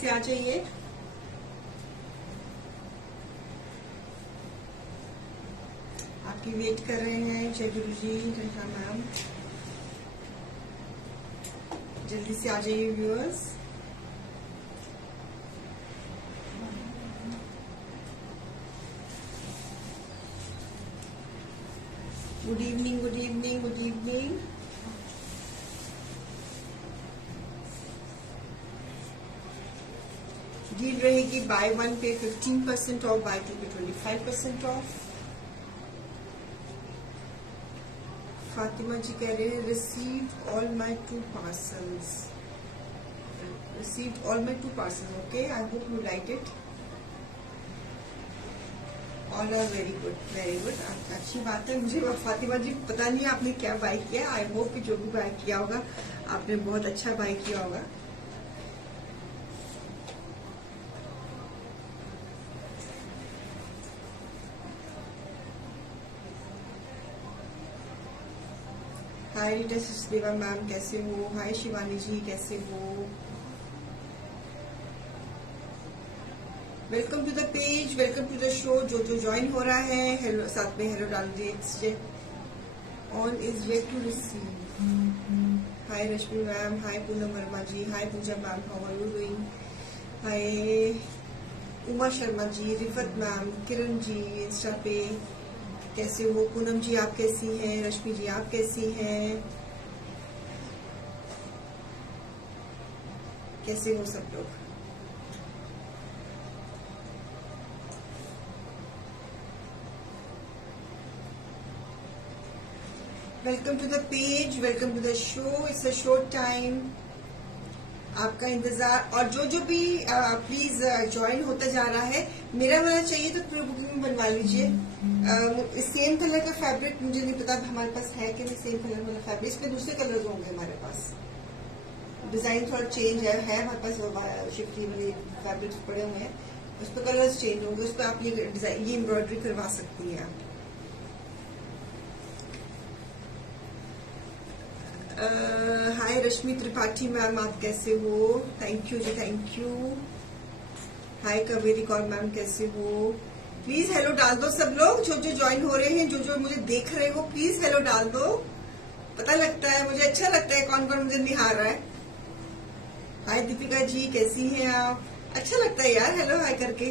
से आ जाइए। आपकी वेट कर रहे हैं जय गुरु जी, रेखा मैम, जल्दी से आ जाइए viewers. Good evening, good evening, good evening. Deal रहेगी बाय 1 पे 15% ऑफ, बाय 2 पे 25% ऑफ। फातिमा जी कह रहे हैं receive all my 2 parcels, receive all my 2 parcels. Okay, I hope you like it. All are very good, very good, अच्छी बात है। मुझे फातिमा जी पता नहीं आपने क्या बाय किया, आई होप कि जो भी बाय किया होगा आपने बहुत अच्छा बाय किया होगा। हाय रीटा सचदेवा मैम, कैसे हो? हाय शिवानी जी, कैसे हो? Welcome to the page, welcome to the show. जो ज्वाइन हो रहा है हेलो, साथ में हेलो डाल दीजिए। On is wait to receive. Hi Rashmi ma'am, hi Poonam Verma ji, hi Pooja ma'am, how are you doing? Hi Uma Sharma ji, Rifat ma'am, Kiran ji insta पे कैसे हो? पूनम जी आप कैसी हैं? रश्मि जी आप कैसी हैं? कैसे हो सब लोग? Welcome to the page, welcome to the show. It's a short time, आपका इंतजार। और जो भी प्लीज ज्वाइन होता जा रहा है, मेरा वाला चाहिए तो प्री बुकिंग बनवा लीजिए। सेम कलर का फैब्रिक मुझे नहीं पता हमारे पास है कि नहीं, सेम कलर वाला फैब्रिक। इसमें दूसरे कलर होंगे हमारे पास, डिजाइन थोड़ा चेंज है हमारे पास। शिफ्टी वाले फैब्रिक्स पड़े हुए हैं, उस पर कलर्स चेंज होंगे, उस पर आप ये डिजाइन, ये एम्ब्रॉयडरी करवा सकती हैं आप। हाय रश्मि त्रिपाठी मैम, आप कैसे हो? थैंक यू जी, thank you. Hi Kaveri Kaur ma'am, कैसे हो? प्लीज हेलो डाल दो सब लोग, जो ज्वाइन हो रहे हैं, जो मुझे देख रहे हो, प्लीज हेलो डाल दो। पता लगता है, मुझे अच्छा लगता है कौन कौन मुझे निहार रहा है। हाय दीपिका जी, कैसी हैं आप? अच्छा लगता है यार हेलो हाय करके।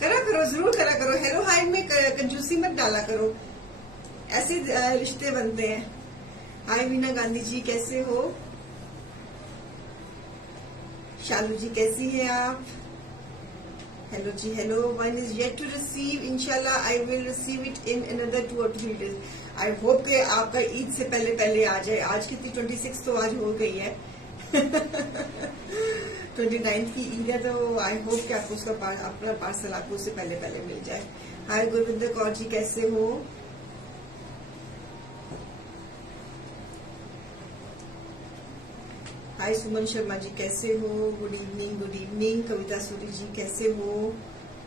करा करो, जरूर करा करो। हेलो हाय में कंजूसी मत डाला करो, ऐसे रिश्ते बनते हैं। हाय वीना गांधी जी, कैसे हो? शालू जी कैसी हैं आप? हेलो जी, hello. One is yet to receive, इंशाल्लाह I will receive it in another 2 or 3 days। I hope कि आपका ईद से पहले पहले आ जाए। आज कितनी 26 तो आज हो गई है 29 की ईद है, तो आई होप कि आपको उसका अपना पार्सल आपको उससे पहले पहले मिल जाए। हाय गुरविंदर कौर जी, कैसे हो? हाय सुमन शर्मा जी, कैसे हो? Good evening, good evening. Kavita Suri ji, कैसे हो?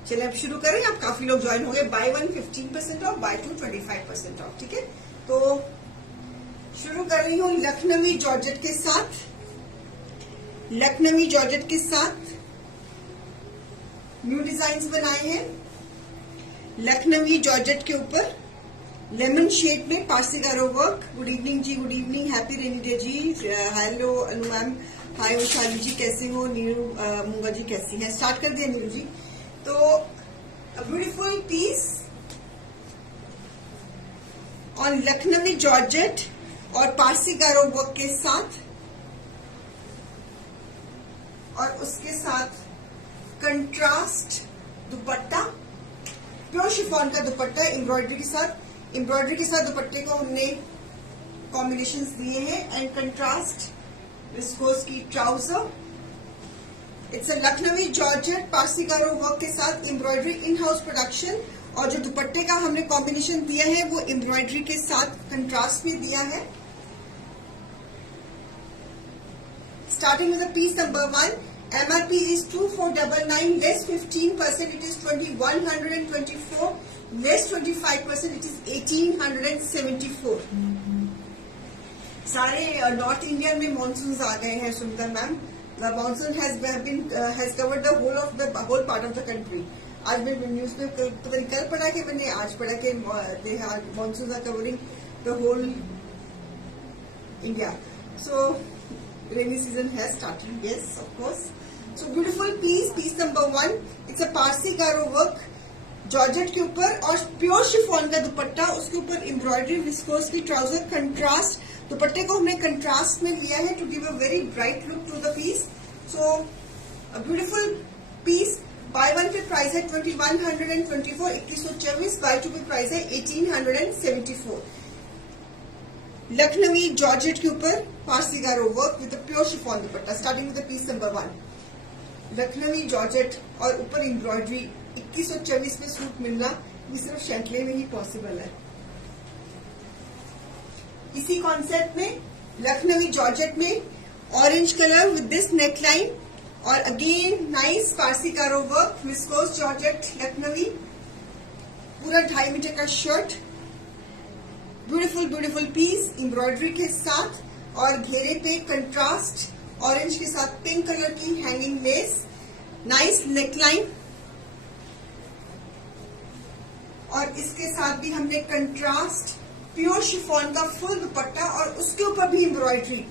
चलिए अब शुरू करें। आप काफी लोग ज्वाइन हो गए। Buy 1 15% off, buy 2 25% off. ठीक है, तो शुरू कर रही हूँ लखनवी जॉर्जेट के साथ। लखनवी जॉर्जेट के साथ न्यू डिजाइन्स बनाए हैं। लखनवी जॉर्जेट के ऊपर लेमन शेड में पारसी गारो वर्क। गुड इवनिंग जी, good evening, happy rainy day जी। Hello Anu ma'am, hi Vaishali ji, कैसे हो? नीरू मुंगा जी कैसी हैं? स्टार्ट कर दिया नीरू जी। तो beautiful piece on Lucknowi georgette और पारसी गारो वर्क के साथ, और उसके साथ कंट्रास्ट दुपट्टा, प्योर शिफॉन का दुपट्टा एम्ब्रॉयडरी के साथ। एम्ब्रॉयडरी के साथ दुपट्टे को हमने कॉम्बिनेशंस दिए हैं एंड कंट्रास्ट विस्कोस की trouser. It's a Lucknowi georgette Parsi Garo work के साथ एम्ब्रॉयडरी, इन हाउस प्रोडक्शन। और जो दुपट्टे का हमने कॉम्बिनेशन दिया है वो एम्ब्रॉयडरी के साथ कंट्रास्ट में दिया है। Starting with piece number 1, MRP is 2499, less 15%, it is 2124, less 25%, it is 1874. सारे नॉर्थ इंडिया में मानसून आ गए हैं Sumita ma'am. The monsoon has covered the whole part of the country. आज मैं न्यूज में पता नहीं कल पढ़ा कि मैंने आज पढ़ा कि monsoon are covering the whole India. So rainy season has started. Yes of course. So beautiful piece number 1. It's a Parsi Garo work georgette के ऊपर और प्योर शिफॉन का दुपट्टा, उसके ऊपर एम्ब्रॉयडरी, विस्कोस की ट्राउजर, कंट्रास्ट. दुपट्टे को हमने कंट्रास्ट में लिया है to give a very bright look to the piece. So a beautiful piece. Buy one pay price है 2124, 2124. बाय टू पे प्राइस है 1874. लखनवी जॉर्जेट के ऊपर पारसी गारो work with pure chiffon dupatta. Starting with piece number 1. Lucknowi georgette और ऊपर embroidery. 2124 में suit मिलना ये सिर्फ शैंटले में ही पॉसिबल है. इसी कॉन्सेप्ट में लखनवी जॉर्जेट में orange colour with this neckline और अगेन नाइस पारसी गारो वर्क, विस्कोस जॉर्जेट लखनवी, पूरा 2.5 मीटर का शर्ट. ब्यूटीफुल पीस एम्ब्रॉयडरी के साथ और घेरे पे कंट्रास्ट ऑरेंज के साथ पिंक कलर की हैंगिंग लेस. नाइस नेकलाइन और इसके साथ भी हमने कंट्रास्ट प्योर शिफॉन का फुल दुपट्टा और उसके ऊपर भी एम्ब्रॉयडरी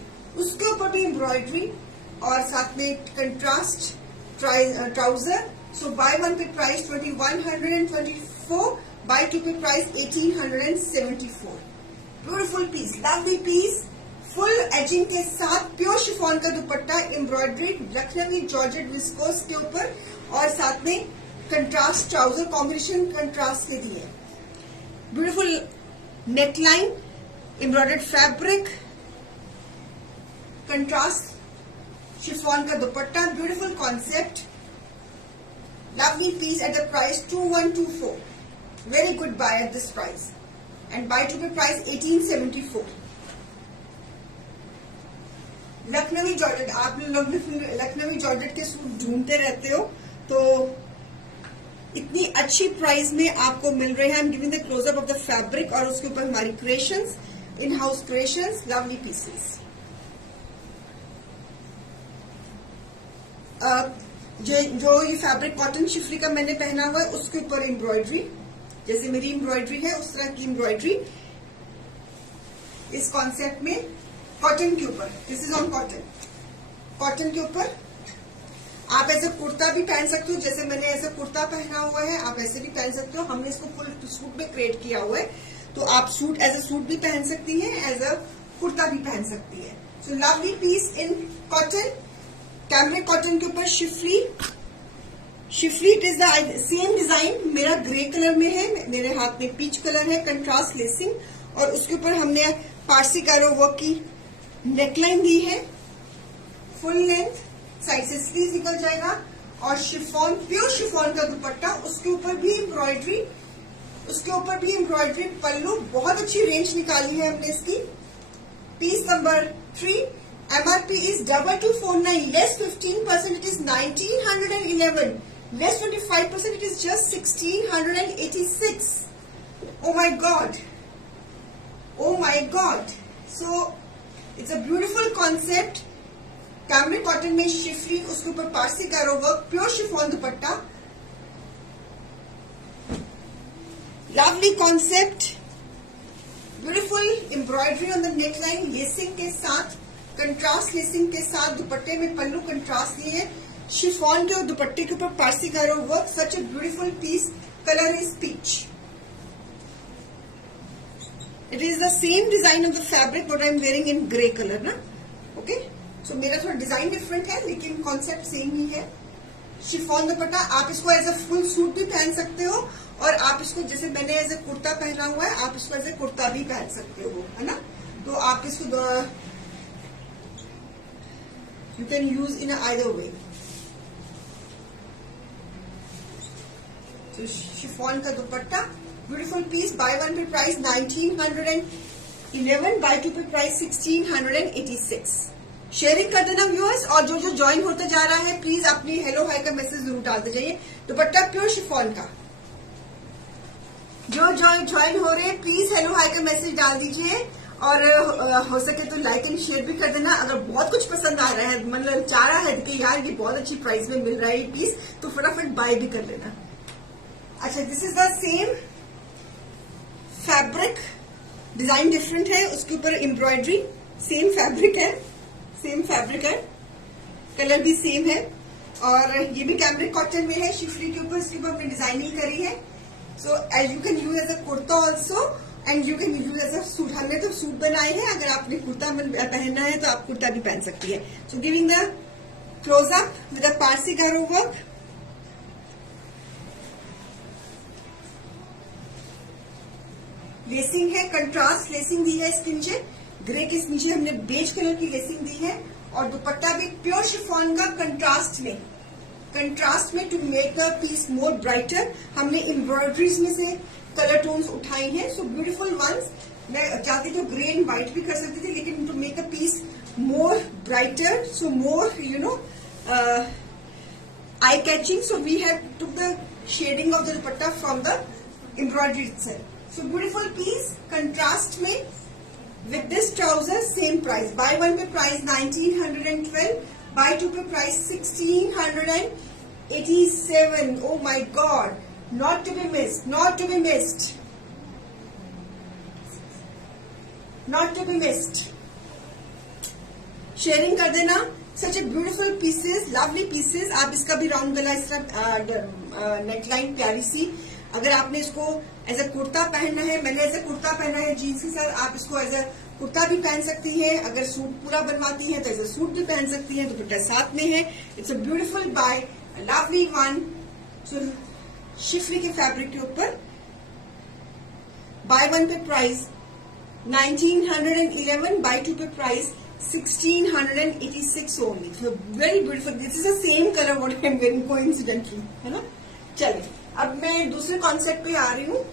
और साथ में contrast trouser. So buy one pay price 2124, buy two pay price 1874. Beautiful piece, lovely piece, full edging के साथ प्योर शिफॉन का dupatta, embroidery, Lucknowi georgette viscose के ऊपर और साथ में कंट्रास्ट ट्राउजर. कॉम्बिनेशन कंट्रास्ट के दिए. Beautiful neckline, embroidered fabric, contrast chiffon का dupatta. Beautiful concept, lovely piece at the price 2124. Very good buy at this price and buy two pay price 1874. Lucknowi georgette, आप लोग लखनवी जॉर्जेट के सूट ढूंढते रहते हो तो इतनी अच्छी प्राइस में आपको मिल रहे हैं. I am giving the close up of the fabric और उसके ऊपर हमारी creations, in house creations, lovely pieces. जो ये फैब्रिक कॉटन शिफरी का मैंने पहना हुआ है उसके ऊपर एम्ब्रॉयडरी, जैसे मेरी एम्ब्रॉयडरी है उस तरह की एम्ब्रॉयडरी इस कॉन्सेप्ट में कॉटन के ऊपर. दिस इज ऑन कॉटन के ऊपर. आप ऐसे कुर्ता भी पहन सकते हो, जैसे मैंने ऐसे कुर्ता पहना हुआ है आप ऐसे भी पहन सकते हो. हमने इसको फुल सूट में क्रिएट किया हुआ है तो आप सूट एज अ सूट भी पहन सकती हैं, एज अ कुर्ता भी पहन सकती है. So lovely piece in cotton, cambric cotton के ऊपर schiffli. It is the same design. मेरा ग्रे कलर में है, मेरे हाथ में पीच कलर है, कंट्रास्ट लेसिंग और उसके ऊपर हमने पारसी गारो वर्क की नेकलाइन दी है. फुल लेंथ, साइड से स्लीव निकल जाएगा और शिफॉन, प्योर शिफॉन का दुपट्टा, उसके ऊपर भी एम्ब्रॉयडरी, पल्लू. बहुत अच्छी रेंज निकाली है हमने इसकी. Piece number 3. MRP is 2249, less 15%, it is 1911, less 25%, it is just 1686. Oh my god. So it's a beautiful concept. Cambric cotton में शिफरी, उसके ऊपर पारसी गारो work, pure chiffon dupatta. Lovely concept, beautiful embroidery on the neckline, lacing के साथ, contrast lacing के साथ. दुपट्टे में पल्लू contrast लिए है. शिफॉन के और दुपट्टे के ऊपर पारसी गारो work. Such a beautiful piece. Colour is peach. It is the same design of the fabric but I am wearing in grey colour ना. ओके, सो मेरा थोड़ा डिजाइन डिफरेंट है लेकिन कॉन्सेप्ट सेम ही है. शिफॉन दुपट्टा. आप इसको एज अ फुल सूट भी पहन सकते हो और आप इसको, जैसे मैंने एज अ कुर्ता पहना हुआ है, आप इसको एज अ कुर्ता भी पहन सकते हो, है ना. तो आप इसको you can use in either way. So chiffon का dupatta, beautiful piece. Buy one pay price 1911, buy two pay price 1686. Sharing कर देना व्यूअर्स और जो ज्वाइन होता जा रहा है प्लीज अपनी हेलो हाई का मैसेज जरूर डालते जाइए. दुपट्टा प्योर शिफॉन का. जो ज्वाइन हो रहे हैं प्लीज हेलो हाई का मैसेज डाल दीजिए और हो सके तो लाइक एंड शेयर भी कर देना। अगर बहुत कुछ पसंद आ रहा है, मतलब चाह रहा है कि यार ये बहुत अच्छी प्राइस में मिल रहा है ये पीस, तो फटाफट बाय भी कर लेना। अच्छा, this is the same fabric, design different है, उसके ऊपर एम्ब्रॉयडरी, सेम फैब्रिक है, कलर भी सेम है, और ये भी कैमरिक कॉटन में है, शिफली के ऊपर, इसके ऊपर हमने डिजाइनिंग करी है। So as you can use as a kurta also and you can use as a suit. हमने तो सूट बनाए हैं, अगर आपने कुर्ता पहनना है तो आप कुर्ता भी पहन सकती है। So giving the close up with a Parsi Garo work, lacing है, कंट्रास्ट लेसिंग दी है इसके नीचे, ग्रे के नीचे हमने बेज कलर की लेसिंग दी है, और दुपट्टा भी प्योर शिफॉन का कंट्रास्ट में to make the piece more brighter. हमने एम्ब्रॉयडरीज में से कलर टोन्स उठाई हैं, सो ब्यूटीफुल वंस। मैं चाहती तो ग्रे एंड व्हाइट भी कर सकती थी, लेकिन to make the piece more brighter, so more you know eye catching, so we have took the shading of the dupatta from the embroidery itself. So beautiful piece, contrast में, with this trouser same price. Buy one पे price 1912, buy two पे price 1687. Oh my God, not to be missed, not to be missed, not to be missed. Sharing कर देना. Such a beautiful pieces, lovely pieces. आप इसका भी round गला, इस तरह नेकलाइन प्यारी सी। अगर आपने इसको एज अ कुर्ता पहनना है, मैंने एज अ कुर्ता पहना है जीन्स के साथ, आप इसको एज अ कुर्ता भी पहन सकती हैं। अगर सूट पूरा बनवाती हैं तो एज अ सूट भी पहन सकती हैं, दुपट्टा साथ में है। It's a beautiful buy, lovely one. So schiffli के फैब्रिक के ऊपर buy one pay price 1911, buy two pay price 1686 only. Very beautiful, this is the same colour what I am wearing coincidentally, है ना। चलिए अब मैं दूसरे कॉन्सेप्ट पे आ रही हूँ।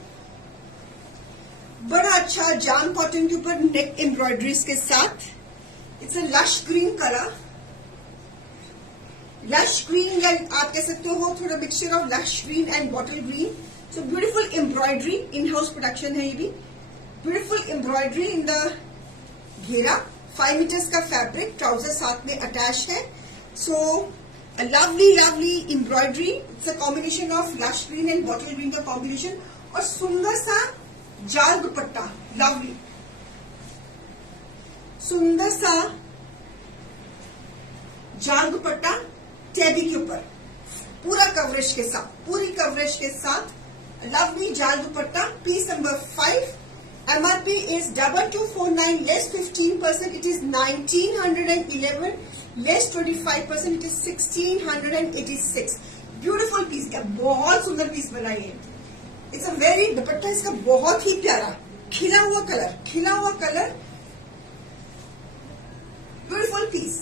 बड़ा अच्छा जाम कॉटन के ऊपर नेक एम्ब्रॉयडरीज के साथ, it's a lush green colour, lush green, या आप कह सकते हो थोड़ा mixture of lush green and bottle green. So beautiful embroidery, in house production है ये भी। ब्यूटीफुल एम्ब्रॉयडरी इन द घेरा, 5 मीटर्स का फैब्रिक, ट्राउजर साथ में अटैच है। सो a lovely embroidery, it's a combination of lush green and bottle green का combination, और सुंदर सा जाल दुपट्टा, लवली सुंदर सा जाल दुपट्टा टेबी के ऊपर, पूरा कवरेज के साथ, पूरी कवरेज के साथ लवली जाल dupatta. Piece number 5, MRP is 2249, less 15%, it is 1911, less 25%, it is 1686। Beautiful piece, क्या बहुत सुंदर पीस बनाई है। इट्स अ वेरी, दुपट्टा इसका बहुत ही प्यारा, खिला हुआ colour, beautiful piece,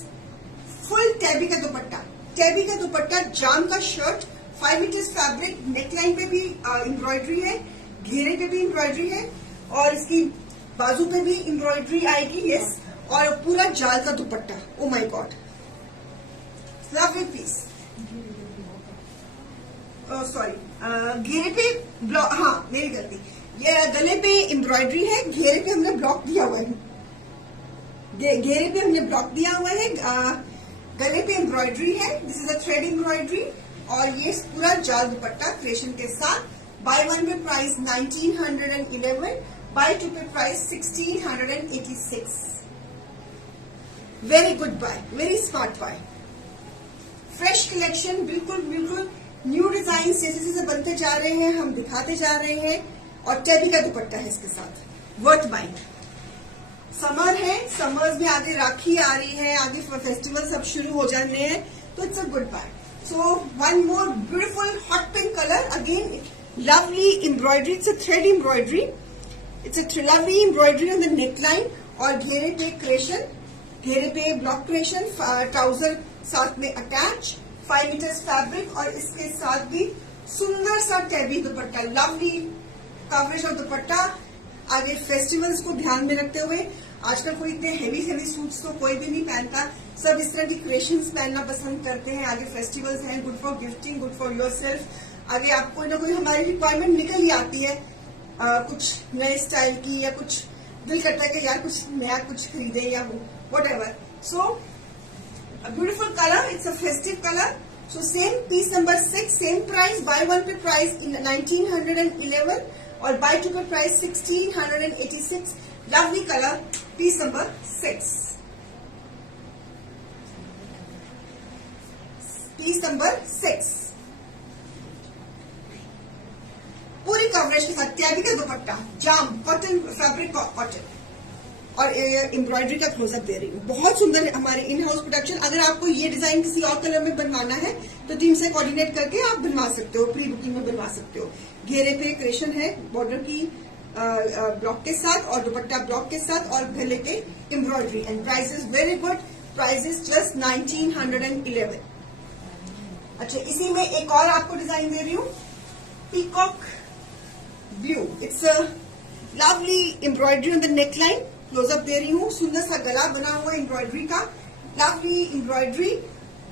full tabby का दुपट्टा, जाम का शर्ट, 5 मीटर्स फैब्रिक, नेकलाइन पे भी एम्ब्रॉयडरी है, घेरे पे भी एम्ब्रॉयडरी है, और इसकी बाजू पे भी एम्ब्रॉयडरी आएगी, यस, और पूरा जाल का dupatta. Oh my god, lovely piece. Sorry, घेरे पे ब्लॉक, हाँ मेरी गलती, ये गले पे एम्ब्रॉयडरी है, घेरे पे हमने ब्लॉक दिया हुआ है, घेरे पे हमने ब्लॉक दिया हुआ है, गले पे एम्ब्रॉयडरी है, this is a thread embroidery, और ये पूरा जाल दुपट्टा क्रिएशन के साथ। Buy one pay price 1911, buy two pay price 1686। Very good buy, very smart buy. Fresh collection, बिल्कुल न्यू डिजाइन जैसे से बनते जा रहे हैं, हम दिखाते जा रहे हैं, और टेबी का दुपट्टा है इसके साथ, वर्थ बाइंग। समर है, समर्स में आगे राखी आ रही है, आगे फेस्टिवल सब शुरू हो जाने हैं, तो it's a good buy. So one more beautiful hot pink colour, again lovely embroidery, it's a thread embroidery, it's a lovely embroidery on the neckline, और घेरे पे क्रेशन, घेरे पे ब्लॉक क्रेशन, ट्राउजर साथ में अटैच, 5 मीटर्स फैब्रिक, और इसके साथ भी सुंदर सा टैबी दुपट्टा, लवली कवरेज और दुपट्टा। आगे फेस्टिवल्स को ध्यान में रखते हुए, आजकल कोई इतने हेवी सूट्स तो कोई भी नहीं पहनता, सब इस तरह की क्रिएशंस पहनना पसंद करते हैं। आगे फेस्टिवल्स हैं, good for gifting, good for yourself. आगे आपको ना कोई हमारी रिक्वायरमेंट निकल ही आती है, कुछ नए स्टाइल की या कुछ दिल करता है कि यार कुछ नया कुछ खरीदे या what ever. So a beautiful color, it's a festive color. So same piece number 6, same price, buy one पे price 1911 और buy two पे price 1686. Lovely color, piece number 6. Piece number 6. पूरी कवरेज के साथ टैबी का दुपट्टा, जाम कॉटन फैब्रिक कॉटन और embroidery का close up दे रही हूँ. बहुत सुंदर हमारे इन हाउस प्रोडक्शन. अगर आपको ये डिजाइन किसी और कलर में बनवाना है तो टीम से कोऑर्डिनेट करके आप बनवा सकते हो, प्री बुकिंग में बनवा सकते हो. घेरे पे क्रेशन है बॉर्डर की ब्लॉक के साथ और दुपट्टा ब्लॉक के साथ और गले के embroidery. And price is very good. Price is just 1911. अच्छा, इसी में एक और आपको डिजाइन दे रही हूँ, peacock blue. It's a lovely embroidery on the neckline. Closeup दे रही हूँ. सुंदर सा गला बना हुआ एम्ब्रॉयडरी का, लवली एम्ब्रॉयडरी,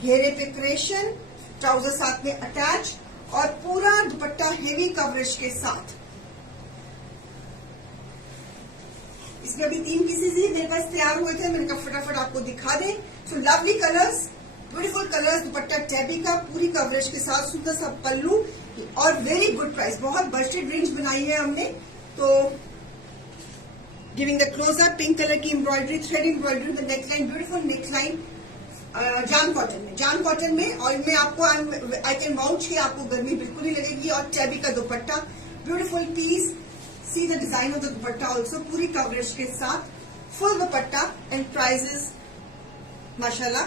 घेरे पे क्रेशन, ट्राउजर साथ में अटैच और पूरा दुपट्टा हेवी कवरेज के साथ. इसमें अभी 3 पीसेस ही मेरे पास तैयार हुए थे, मैंने कहा फटाफट आपको दिखा दें. So lovely colours, beautiful colours, dupatta tabby का पूरी कवरेज के साथ, सुंदर सा पल्लू और वेरी गुड प्राइस. बहुत बजटेड रेंज बनाई है हमने. तो giving the closeup, pink colour की embroidery, thread embroidery with neckline, beautiful neckline, jam cotton में और इनमें आपको आई कैन वाउच कि आपको गर्मी बिल्कुल नहीं लगेगी. और टैबी का dupatta, beautiful piece. See the design of the dupatta also, पूरी कवरेज के साथ, फुल दुपट्टा. एंड प्राइजेस माशाल्लाह,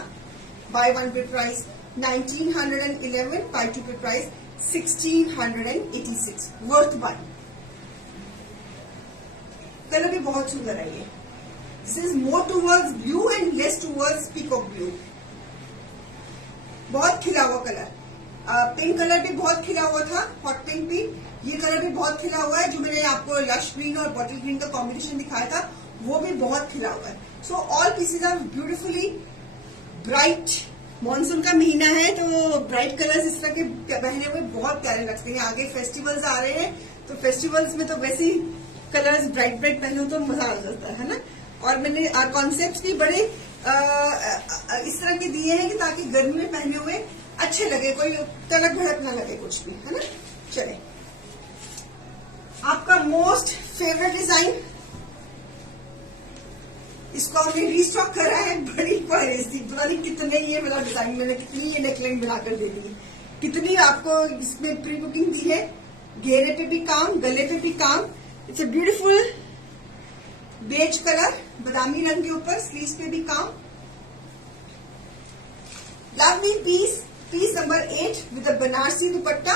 buy one pay price 1911, buy two pay price 1686. Worth buy. Colour भी बहुत सुंदर है ये. This is more towards blue and less towards peacock blue. बहुत खिला हुआ कलर. पिंक कलर भी बहुत खिला हुआ था, हॉट पिंक भी. ये कलर भी बहुत खिला हुआ है. जो मैंने आपको लश ग्रीन और बॉटल ग्रीन का कॉम्बिनेशन दिखाया था वो भी बहुत खिला हुआ है. So all pieces are beautifully bright. Monsoon का महीना है तो ब्राइट कलर्स इस तरह के पहने हुए बहुत प्यारे लगते हैं. आगे फेस्टिवल्स आ रहे हैं तो फेस्टिवल्स में तो वैसे ही कलर्स ब्राइट पहनो तो मजा आ जाता है ना. और मैंने कॉन्सेप्ट भी बड़े इस तरह के दिए हैं कि ताकि गर्मी में पहने हुए अच्छे लगे, कोई तड़क भड़क ना लगे कुछ भी, है ना. चले, आपका मोस्ट फेवरेट डिजाइन, इसको हमने रीस्टॉक करा है. बड़ी क्वालिटी थी, पता नहीं कितने ये वाला डिजाइन मैंने कितनी ये नेकलाइन बनाकर दे दी, कितनी आपको इसमें प्री बुकिंग दी है. घेरे पे भी काम, गले पे भी काम. It's a beautiful beige colour, बादामी रंग के ऊपर, स्लीव्स पे भी काम. Lovely piece number 8 with Banarasi dupatta,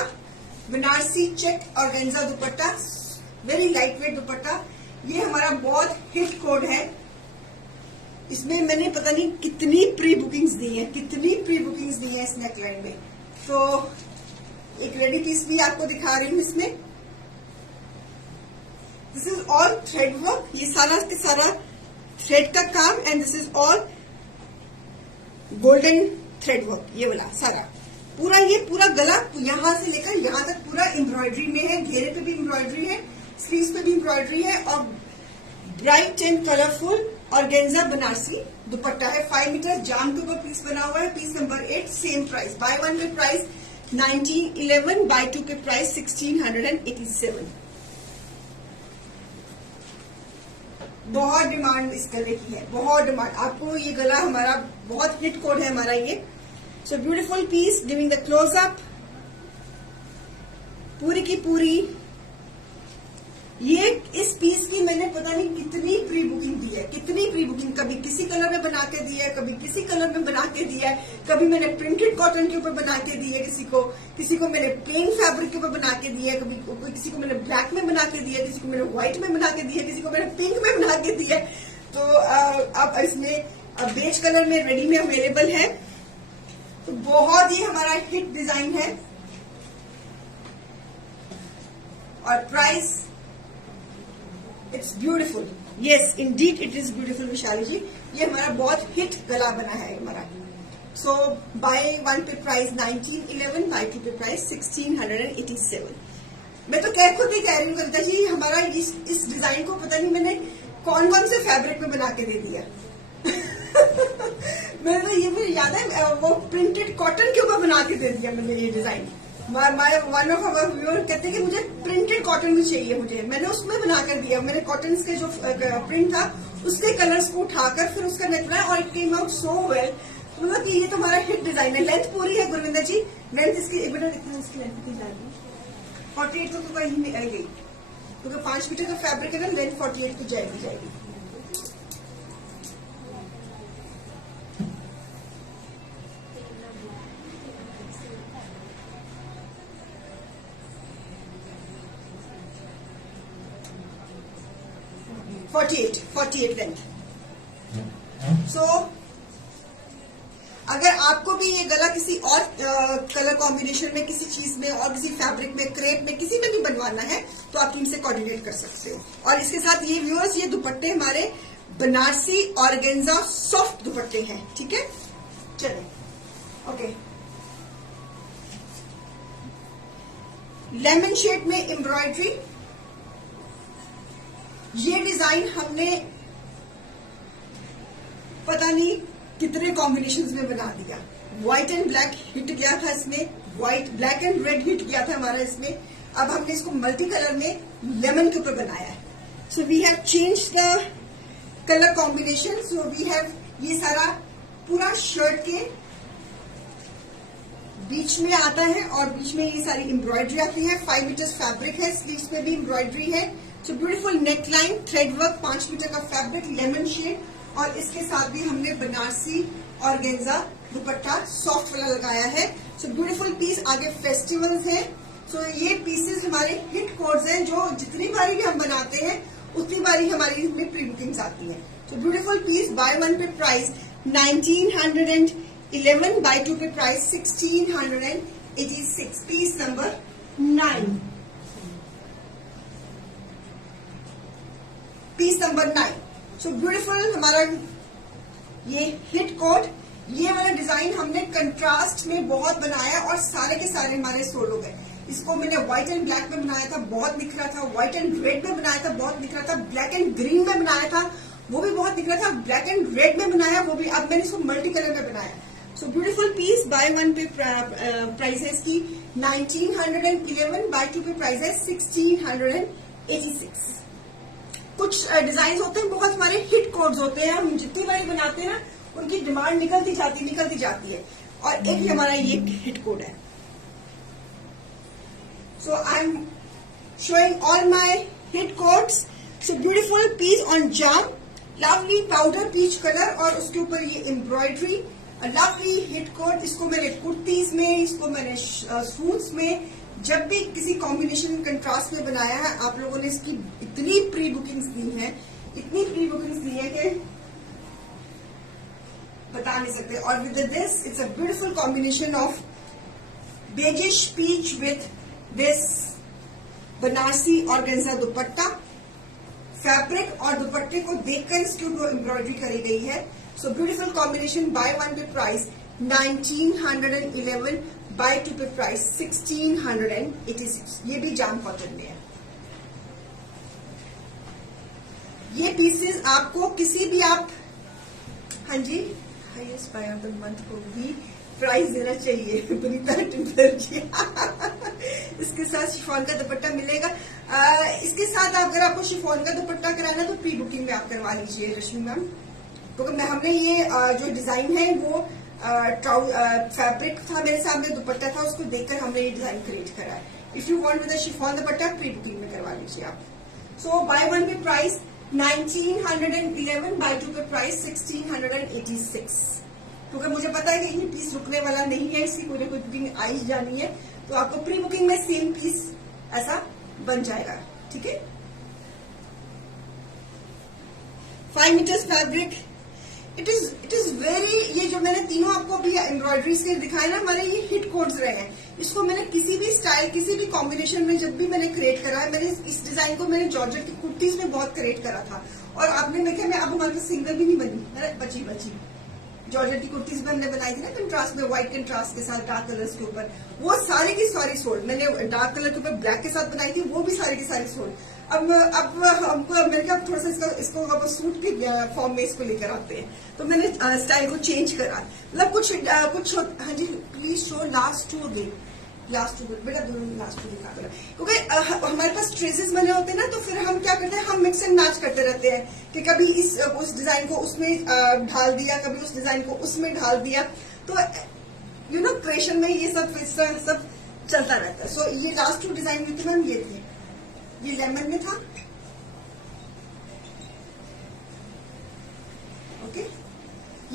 Banarasi check और organza dupatta, very light weight dupatta. ये हमारा बहुत हिट कोड है. इसमें मैंने पता नहीं कितनी प्री बुकिंग्स दी है, इस नेकलाइन में. तो एक रेडी पीस भी आपको दिखा रही हूं इसमें. This is all thread work. ये सारा के सारा थ्रेड का काम and this is all golden thread work. ये वाला सारा पूरा गला यहां से लेकर यहां तक पूरा एम्ब्रॉयडरी में है. घेरे पे भी एम्ब्रॉयडरी है, स्लीव्स पे भी एम्ब्रॉयडरी है और bright and colourful organza Banarasi दुपट्टा है. 5 मीटर जाम के ऊपर पीस बना हुआ है. Piece number 8, same price. Buy one pay price 1911, buy two pay price 1687. बहुत डिमांड इस गले की है, बहुत डिमांड. आपको ये गला हमारा बहुत हिट कोड है हमारा ये. So beautiful piece, giving the close up, पूरी की पूरी. ये इस पीस की मैंने पता नहीं कितनी प्री बुकिंग दी है, कभी किसी कलर में बना के दी है, कभी किसी कलर में बना के दिया है, कभी मैंने प्रिंटेड कॉटन के ऊपर बना के दी है, किसी को मैंने प्लेन फैब्रिक के ऊपर बना के दी है, कभी किसी को मैंने ब्लैक में बना के दिया है, किसी को मैंने व्हाइट में बना के दिया है, किसी को मैंने पिंक में बना के दिया है. तो अब इसमें बेज कलर में रेडी में अवेलेबल है. तो बहुत ही हमारा हिट डिजाइन है और price it's beautiful. Yes indeed it is beautiful Vishali ji. ये हमारा बहुत हिट गला बना है हमारा. So buy one pay price 1911, buy two pay price 1687. मैं तो खुद ही कह रही हूँ कविता जी, हमारा इस डिजाइन को पता नहीं मैंने कौन कौन से फैब्रिक में बना के दे दिया। मैंने तो ये मुझे याद है वो प्रिंटेड कॉटन के ऊपर बना के दे दिया मैंने ये design. One of our viewer कहते हैं कि मुझे प्रिंटेड कॉटन भी चाहिए मुझे, मैंने उसमें बना कर दिया। मैंने कॉटन के जो प्रिंट था उसके कलर्स को उठाकर फिर उसका नेक बनाया और it came out so well. मतलब कि ये तो हमारा हिट डिजाइन है। लेंथ पूरी है गुरविंदर जी, लेंथ इसकी एक मिनट इतना इसकी लेंथ कितनी जाएगी 48 तो कहीं नहीं आएगी क्योंकि 5 मीटर का फैब्रिक है ना, लेंथ 48 की जाएगी। Forty at length. सो अगर आपको भी ये गला किसी और कलर कॉम्बिनेशन में, किसी चीज में और किसी फैब्रिक में, क्रेप में, किसी में भी बनवाना है तो आप टीम से कोऑर्डिनेट कर सकते हो। और इसके साथ ये व्यूअर्स, ये दुपट्टे हमारे बनारसी ऑर्गेन्जा सॉफ्ट दुपट्टे हैं, ठीक है। चलिए ओके, लेमन शेड में एम्ब्रॉयडरी। ये डिजाइन हमने पता नहीं कितने कॉम्बिनेशंस में बना दिया। व्हाइट एंड ब्लैक हिट गया था इसमें, white black and red hit गया था हमारा इसमें। अब हमने इसको मल्टी कलर में लेमन के ऊपर बनाया है। So we have change the colour combination. So we have ये सारा पूरा शर्ट के बीच में आता है और बीच में ये सारी एम्ब्रॉयडरी आती है। 5 मीटर फैब्रिक है, स्लीव्स में भी एम्ब्रॉयडरी है। So beautiful neck line, thread work, 5 metre का फैब्रिक, लेमन शेड और इसके साथ भी हमने बनारसी ऑर्गेन्जा दुपट्टा सॉफ्ट वाला लगाया है। So beautiful piece. आगे फेस्टिवल्स हैं, सो ये पीसेस हमारे हिट कोड्स हैं जो जितनी बारी भी हम बनाते हैं उतनी बारी हमारी इसमें प्री बुकिंग्स आती हैं। So beautiful piece. Buy one pay price 1911, buy two pay price 1686। Piece number 9, piece number 9। So beautiful हमारा ये हिट कोट, ये वाला डिजाइन हमने कंट्रास्ट में बहुत बनाया और सारे के सारे हमारे सोल हो गए। इसको मैंने व्हाइट एंड ब्लैक में बनाया था, बहुत निखरा था। व्हाइट एंड रेड में बनाया था, बहुत निखरा था। ब्लैक एंड ग्रीन में बनाया था, वो भी बहुत निखरा था। ब्लैक एंड रेड में बनाया, वो भी। अब मैंने इसको मल्टी कलर में बनाया। So beautiful piece. Buy one pay price है इसकी 1911, बाय टू पे प्राइस है 1686। कुछ डिजाइन होते हैं बहुत हमारे हिट कोड्स होते हैं, हम जितनी बारी बनाते हैं ना उनकी डिमांड निकलती जाती है और एक हमारा ये हिट कोड है। So I am showing all my hit codes. So beautiful piece on jam, lovely powder peach colour और उसके ऊपर ये एम्ब्रॉयडरी, लवली हिट कोड। इसको मैंने कुर्तीज में, इसको मैंने सूट्स में, जब भी किसी कॉम्बिनेशन कंट्रास्ट में बनाया है, आप लोगों ने इसकी इतनी प्री बुकिंग्स दी है, इतनी प्री बुकिंग्स दी है कि बता नहीं सकते। और with this it's a beautiful combination of beigish peach with this Banarasi organza dupatta. Fabric और दुपट्टे को देखकर इसके ऊपर एम्ब्रॉयडरी करी गई है। So beautiful combination. Bye one pay price 1911, buy two pay price 1686। ये भी जाम कॉटन में है। ये पीसेस आपको किसी भी आप, हाँ जी, highest buy of the month को भी प्राइस देना चाहिए पुनीता टिम्बर जी। इसके साथ शिफॉन का दुपट्टा मिलेगा। इसके साथ अगर आपको शिफॉन का दुपट्टा कराना तो प्री बुकिंग में आप करवा लीजिए रश्मि मैम, क्योंकि हमने ये जो डिजाइन है वो फैब्रिक था मेरे सामने, दुपट्टा था, उसको देखकर हमने ये डिजाइन क्रिएट करा है। If you want with chiffon dupatta pre booking में करवा लीजिए आप। सो buy one pay price 1911, buy two pay price 1686। क्योंकि मुझे पता है कि ये पीस रुकने वाला नहीं है, इसकी कोई ना कोई बुकिंग आई जानी है, तो आपको प्री बुकिंग में सेम पीस ऐसा बन जाएगा, ठीक है। 5 metres fabric, it is very, ये जो मैंने तीनों आपको अभी एम्ब्रॉयडरीज के दिखाए ना, हमारे ये हिट कोड्स रहे हैं। इसको मैंने किसी भी स्टाइल, किसी भी कॉम्बिनेशन में जब भी मैंने क्रिएट करा है, मैंने इस डिजाइन को मैंने जॉर्जेट की कुर्तीज में बहुत क्रिएट करा था। और आपने देखा मैं अब हमारे पास सिंगल भी नहीं बनी, बची जॉर्जेट की कुर्तीज भी हमने बनाई थी ना कंट्रास्ट में, व्हाइट कंट्रास्ट के साथ डार्क कलर्स के ऊपर, वो सारी की सारी सोल्ड। मैंने डार्क कलर के ऊपर ब्लैक के साथ बनाई थी, वो भी सारी की सारी सोल्ड। अब हमको मैंने कहा थोड़ा सा इसको अब सूट के फॉर्म में इसको लेकर आते हैं, तो मैंने स्टाइल को चेंज करा। मतलब कुछ हाँ जी please show last two again, last two बेटा दोनों लास्ट टू दिखा दो, क्योंकि हमारे पास ट्रेसेस बने होते हैं ना, तो फिर हम क्या करते हैं, हम मिक्स एंड मैच करते रहते हैं कि कभी उस डिजाइन को उसमें ढाल दिया, कभी उस डिजाइन को उसमें ढाल दिया, तो यू नो क्रिएशन में ये सब इस तरह सब चलता रहता है। सो ये लास्ट टू डिजाइन में थे मैम, ये थे, ये लेमन में था, ओके।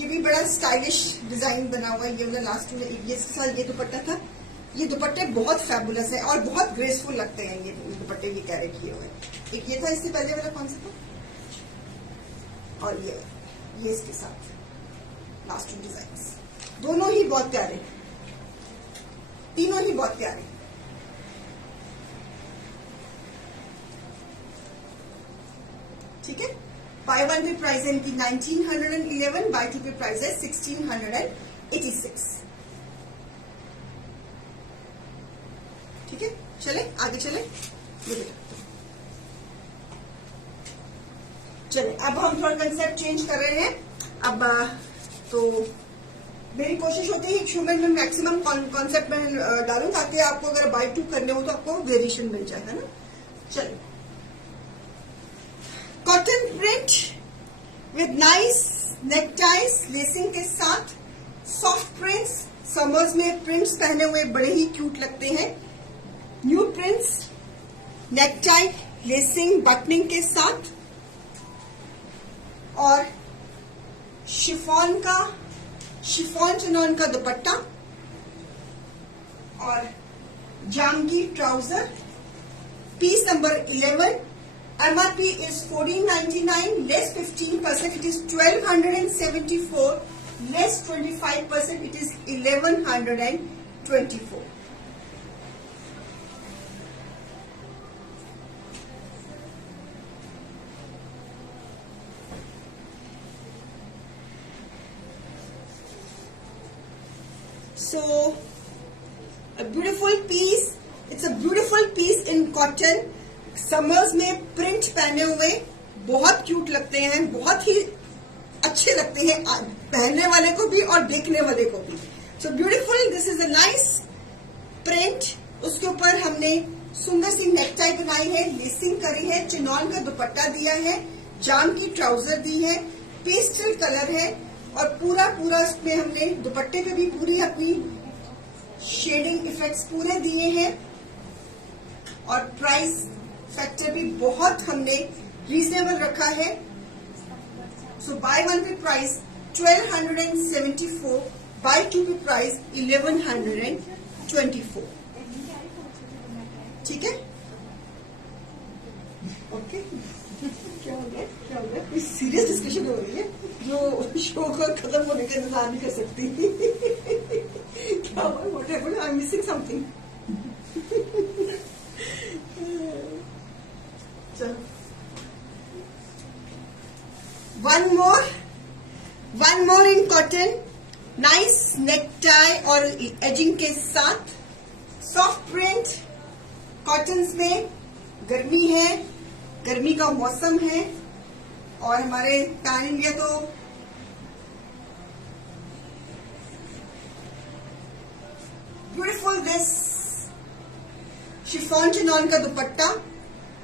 ये भी बड़ा स्टाइलिश डिजाइन बना हुआ है, ये वाला लास्ट टू, ये इसके साथ ये दुपट्टा था। ये दुपट्टे बहुत फैबुलस है और बहुत ग्रेसफुल लगते हैं ये दुपट्टे भी कैरी किए हुए। एक ये था इससे पहले वाला कौन सा था, और ये इसके साथ लास्ट टू डिजाइन्स, दोनों ही बहुत प्यारे, तीनों ही बहुत प्यारे। ठीक है, बाय वन पे प्राइस है इनकी 1911, बाय टू पे प्राइस है 1686। ठीक है, चले आगे चले, चले अब हम थोड़ा कंसेप्ट चेंज कर रहे हैं। अब तो मेरी कोशिश होती है शो में मैक्सिमम कॉन्सेप्ट में डालूं, ताकि आपको अगर बाय टू करने हो तो आपको वेरिएशन मिल जाए, है ना। चलो, cotton print with nice neck ties lacing के साथ, सॉफ्ट प्रिंट्स, समर्स में प्रिंट्स पहने हुए बड़े ही क्यूट लगते हैं। New prints, neck tie, lacing, buttoning के साथ, और शिफॉन चिनॉन का दुपट्टा और जामगी trouser. Piece number 11, MRP is 1499, less 15%, it is 1274, less 25%, it is 1124. So, a beautiful piece. It's a beautiful piece in cotton. Summers में print पहने हुए बहुत क्यूट लगते हैं, बहुत ही अच्छे लगते हैं पहनने वाले को भी और देखने वाले को भी। So beautiful, this is a nice print. उसके ऊपर हमने सुंदर सी नेक टाई बनाई है, लेसिंग करी है, चिनॉन का दुपट्टा दिया है, जाम की ट्राउजर दी है, पेस्टल कलर है, और पूरा इसमें हमने दुपट्टे पे भी पूरी अपनी शेडिंग इफेक्ट्स पूरे दिए हैं, और प्राइस फैक्टर भी बहुत हमने रीजनेबल रखा है। So buy one pay price 1274, buy two pay price 1124। ठीक है, ओके। क्या हो गया कोई सीरियस डिस्कशन हो रही है जो शो को खत्म होने का इंतजार नहीं कर सकती। क्या हुआ, what happened, I am missing something. चलो, one more in cotton, nice neck tie और एजिंग के साथ, सॉफ्ट प्रिंट। कॉटन्स में गर्मी है, गर्मी का मौसम है, और हमारे पैन इंडिया तो ब्यूटीफुल दिस शिफॉन चिनॉन का दुपट्टा,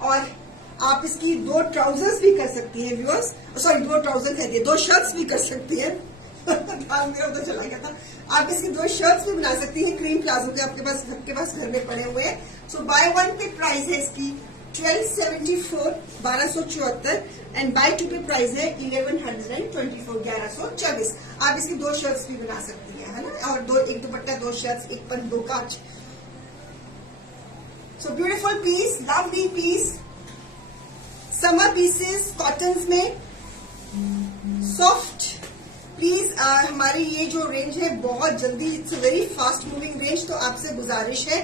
और आप इसकी दो ट्राउजर्स भी कर सकती हैं व्यूअर्स, सॉरी दो ट्राउजर कहती है, दो शर्ट्स भी कर सकती हैं। ध्यान मेरा उधर चला गया था। आप इसकी दो शर्ट्स भी बना सकती हैं, क्रीम प्लाजो के आपके पास घर में पड़े हुए हैं। सो बाय वन पे प्राइस है इसकी 1274, 1274, and buy two pay price है 1124, 1124। आप इसकी दो शर्ट्स भी बना सकती हैं, है ना, और एक दुपट्टा, दो शर्ट्स, एक पन, दो कांच। So beautiful piece, lovely piece, summer pieces cottons में, सॉफ्ट। प्लीज हमारी ये जो रेंज है बहुत जल्दी, it's very fast moving range, तो आपसे गुजारिश है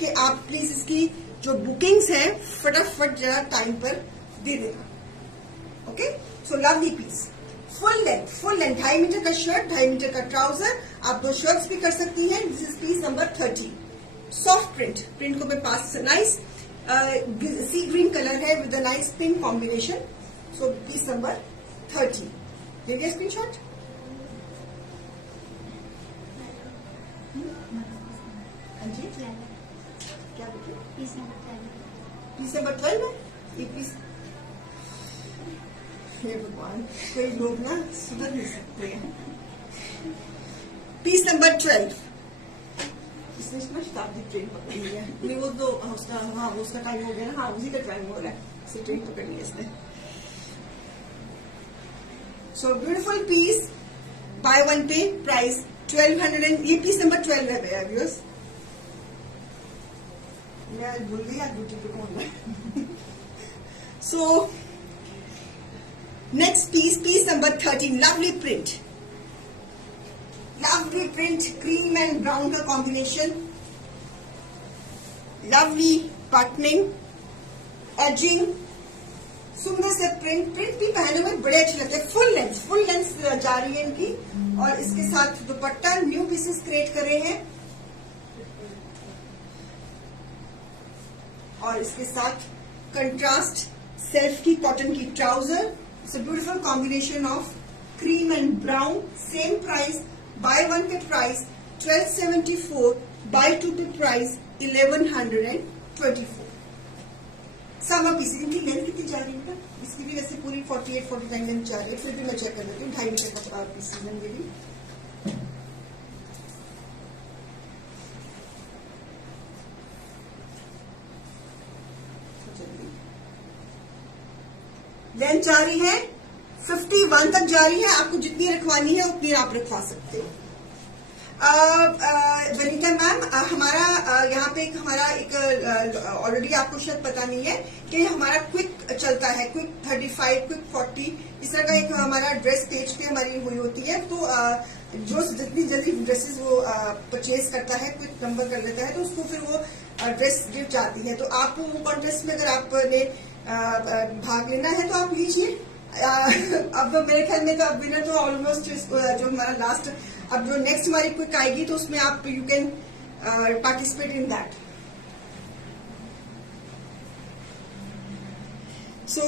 कि आप प्लीज इसकी जो बुकिंग्स हैं फटाफट जरा टाइम पर दे देना। Okay, so lovely piece, full length 2.5 metre का शर्ट, 2.5 मीटर का ट्राउजर, आप 2 शर्ट्स भी कर सकती हैं। This is piece number 30। Soft print को मैं पास नाइस सी ग्रीन कलर है with a nice pink combination. So piece number 30। देखिए स्क्रीनशॉट। जी क्या देखिए पीस नंबर 12 है ये पीस। हे भगवान, कोई लोग ना सुधर नहीं सकते हैं। Piece number 12। इसने शताब्दी ट्रेन पकड़ ली है। नहीं वो तो उसका टाइम हो गया ना। हाँ उसी का टाइम हो रहा है, इसी ट्रेन पकड़ ली इसने। So beautiful piece, buy one pay price 1200। ये पीस नंबर 12 है भैया व्यूअर्स। मैं भूल गई आज ब्यूटी पे कौन है। सो next piece number 13। Lovely print cream and brown का कॉम्बिनेशन। लवली बटनिंग, एजिंग, सुंदर से प्रिंट भी पहने में बड़े अच्छे लगते हैं। फुल लेंथ जा रही है इनकी। और इसके साथ दुपट्टा, न्यू पीसेस क्रिएट कर रहे हैं। और इसके साथ कंट्रास्ट सेल्फ की कॉटन की trouser. It's a beautiful combination of cream and brown. Same price, buy one pay price 1274, buy two pay price 1124। Summer pieces. इनकी लेंथ कितनी जा रही है? इसकी भी वैसे पूरी 48-49 लेंथ जा रही है, फिर भी मैं चेक कर लेती हूँ। 2.5 मीटर का पीसेज है ये भी। लेंथ जा रही है 51 तक जा रही है। आपको जितनी रखवानी है उतनी आप रखवा सकते हो। वनीता मैम, हमारा यहाँ पे हमारा एक ऑलरेडी आपको शायद पता नहीं है कि हमारा क्विक चलता है, क्विक 35, क्विक 40, इस तरह का एक हमारा ड्रेस पेज पे हमारी हुई होती है। तो जो जितनी जल्दी ड्रेसेस वो परचेज करता है, क्विक नंबर कर लेता है, तो उसको फिर वो ड्रेस गिफ्ट जाती है। तो आप वो कॉन्टेस्ट में अगर आपने भाग लेना है तो आप लीजिए। अब मेरे ख्याल में तो अब विनर तो ऑलमोस्ट जो हमारा लास्ट, अब जो नेक्स्ट हमारी क्विक आएगी तो उसमें आप you can participate in that. So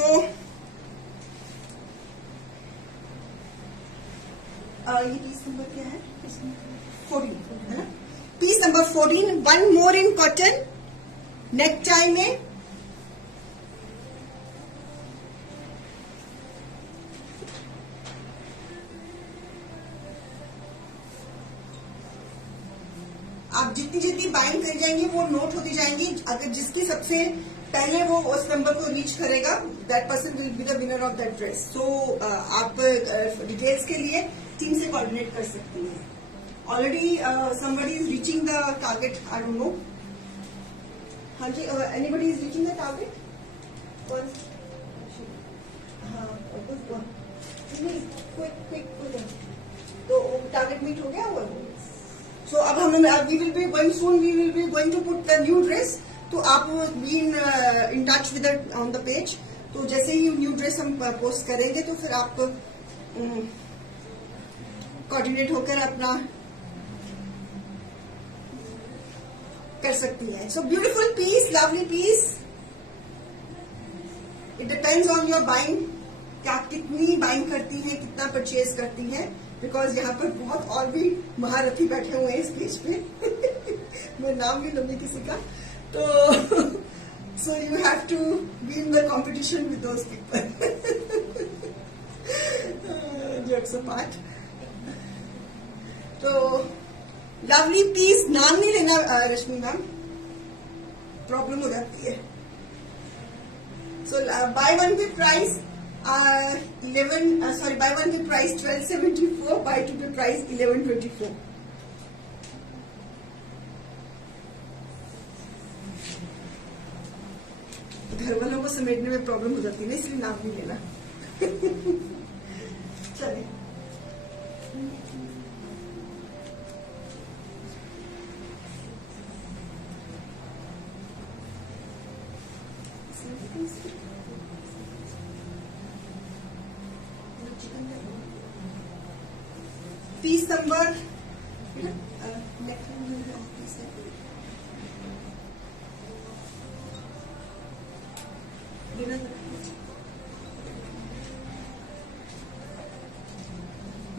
ये पीस नंबर क्या है? 14 है ना? Piece number 14। One more in cotton, neck tie में। आप जितनी बाइंग कर जाएंगे वो नोट होती जाएंगी। अगर जिसकी सबसे पहले वो उस नंबर को रीच करेगा, that person will be the winner of that dress. So आप डिटेल्स के लिए टीम से कोऑर्डिनेट कर सकती हैं। Already somebody is reaching the target, I don't know. हाँ जी, anybody is reaching the target? हाँ, क्विक तो टारगेट मीट हो गया हुआ। सो अब हम we will be going soon, we will be going to put the new dress. तो आप be in touch with on the page. तो जैसे ही न्यू ड्रेस हम पोस्ट करेंगे तो फिर आप कोऑर्डिनेट होकर अपना कर सकती हैं। So beautiful piece, lovely piece. It depends on your buying कि आप कितनी बाइंग करती हैं, कितना परचेज करती हैं। बिकॉज यहाँ पर बहुत और भी महारथी बैठे हुए हैं इस पेज पे। मैं नाम भी लूंगी किसी का। तो so you have to be in the competition with those people. Jokes apart. तो लवली पीस, नाम नहीं लेना रश्मि मैम, प्रॉब्लम हो जाती है। So buy one pay price 11, buy one pay price 1274, buy two pay price 1124। घर वालों को समेटने में प्रॉब्लम हो जाती है ना, इसलिए नाम नहीं लेना। चलिए, चिकन पीस नंबर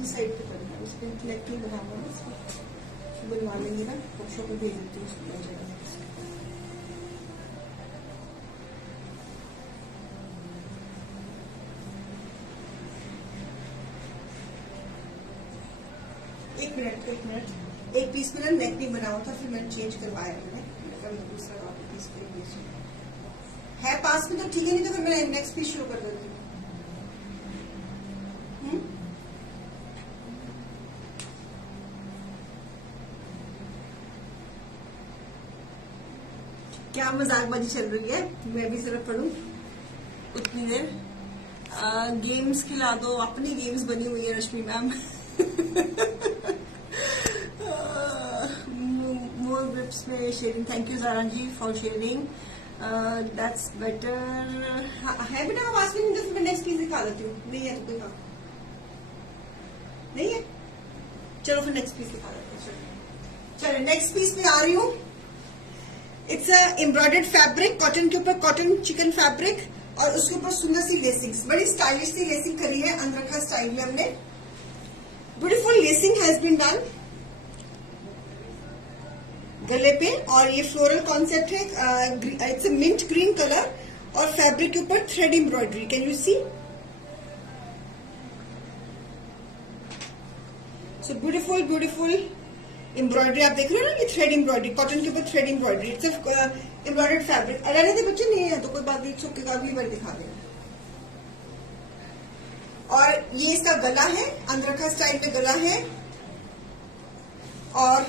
साइड पे करना, उसके नेकलाइन बना हुआ ना, इसको बनवा लेंगे ना, वर्कशॉप में भेज देती हूँ उसको जगह। एक मिनट, एक पीस में ना नेक नहीं बना हुआ था, फिर मैंने चेंज करवाया मैंने दूसरा पीस है पास में, तो ठीक है, नहीं तो फिर मैं नेक्स्ट पीस शुरू कर देती हूँ। क्या मजाकबाजी चल रही है, मैं भी जरा पढ़ूं उतनी देर। गेम्स खिला दो, अपनी गेम्स बनी हुई है रश्मि मैम। मोर ग्रिप्स में sharing, thank you Zara ji for sharing, that's better. है बेटा आवाज में नहीं, तो मैं नेक्स्ट पीस दिखा देती हूँ। नहीं है तो कोई काम नहीं है, चलो फिर नेक्स्ट पीस दिखा देती हूँ। चलो नेक्स्ट पीस में आ रही हूँ। It's a embroidered fabric, cotton के ऊपर कॉटन चिकन फैब्रिक, और उसके ऊपर सुंदर सी लेसिंग्स, बड़ी स्टाइलिश सी लेसिंग करी है अंदरखा स्टाइल में हमने। Beautiful lacing has been done गले पे, और ये फ्लोरल कॉन्सेप्ट है। It's a mint green colour, और फैब्रिक के ऊपर thread embroidery, can you see. So beautiful beautiful embroidery आप देख रहे हो ना, ये थ्रेड एम्ब्रॉयडरी, कॉटन के ऊपर thread embroidery, it's embroidered fabric. अरे थे बच्चे नहीं है तो कोई बात नहीं, छुपके अगली बार दिखा देगा। और ये इसका गला है, अंदरखा स्टाइल में गला है, और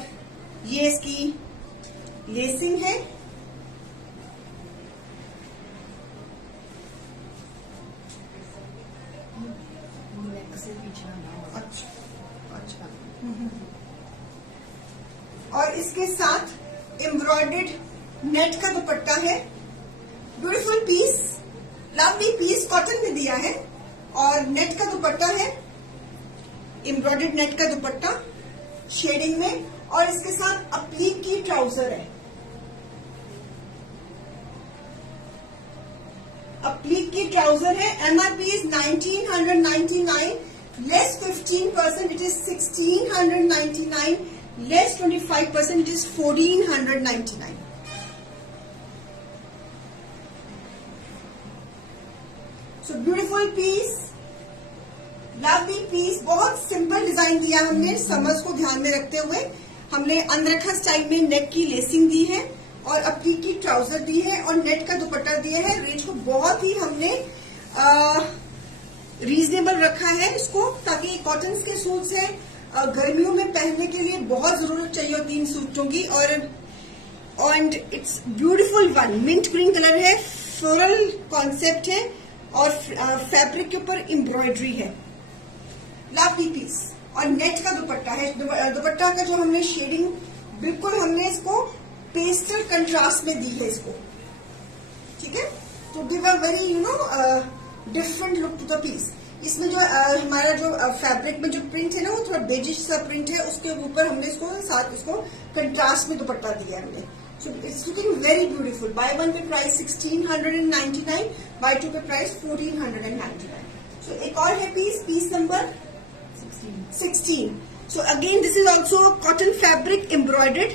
ये इसकी लेसिंग है। अच्छा, और इसके साथ एम्ब्रॉयडर्ड नेट का दुपट्टा है। Beautiful piece, lovely piece, cotton में दिया है, और नेट का दुपट्टा है, एम्ब्रॉयडर्ड नेट का दुपट्टा शेडिंग में, और इसके साथ अप्लीक की ट्राउजर है। अप्लीक की ट्राउजर है। MRP is 1999, less 15%, it is 1699, less 25%, it is 1499। So beautiful piece, lovely piece, बहुत सिंपल डिजाइन दिया हमने समर्स को ध्यान में रखते हुए। हमने अंदरखा स्टाइल में नेक की लेसिंग दी है, और अप्लीक की ट्राउजर दी है, और नेट का दुपट्टा दिया है। रेंज को बहुत ही हमने रीजनेबल रखा है इसको, ताकि कॉटन के सूट्स हैं, गर्मियों में पहनने के लिए बहुत जरूरत चाहिए होती है इन सूटों की। और it's beautiful one, mint green colour है, फ्लोरल कॉन्सेप्ट है, और फैब्रिक के ऊपर एम्ब्रॉयडरी है। लवली पीस, और नेट का दुपट्टा है। दुपट्टा का जो हमने शेडिंग, बिल्कुल हमने इसको पेस्टल कंट्रास्ट में दी है इसको, ठीक है, तो give a very different look to the piece. इसमें जो हमारा जो फैब्रिक में जो प्रिंट है ना, वो थोड़ा बेजिश सा प्रिंट है, उसके ऊपर हमने इसको साथ इसको कंट्रास्ट में दुपट्टा दिया हमने। So it's looking very beautiful. Buy one pay price 1699, buy two pay price 1499। So एक और है piece number 16। So again this is also cotton fabric embroidered,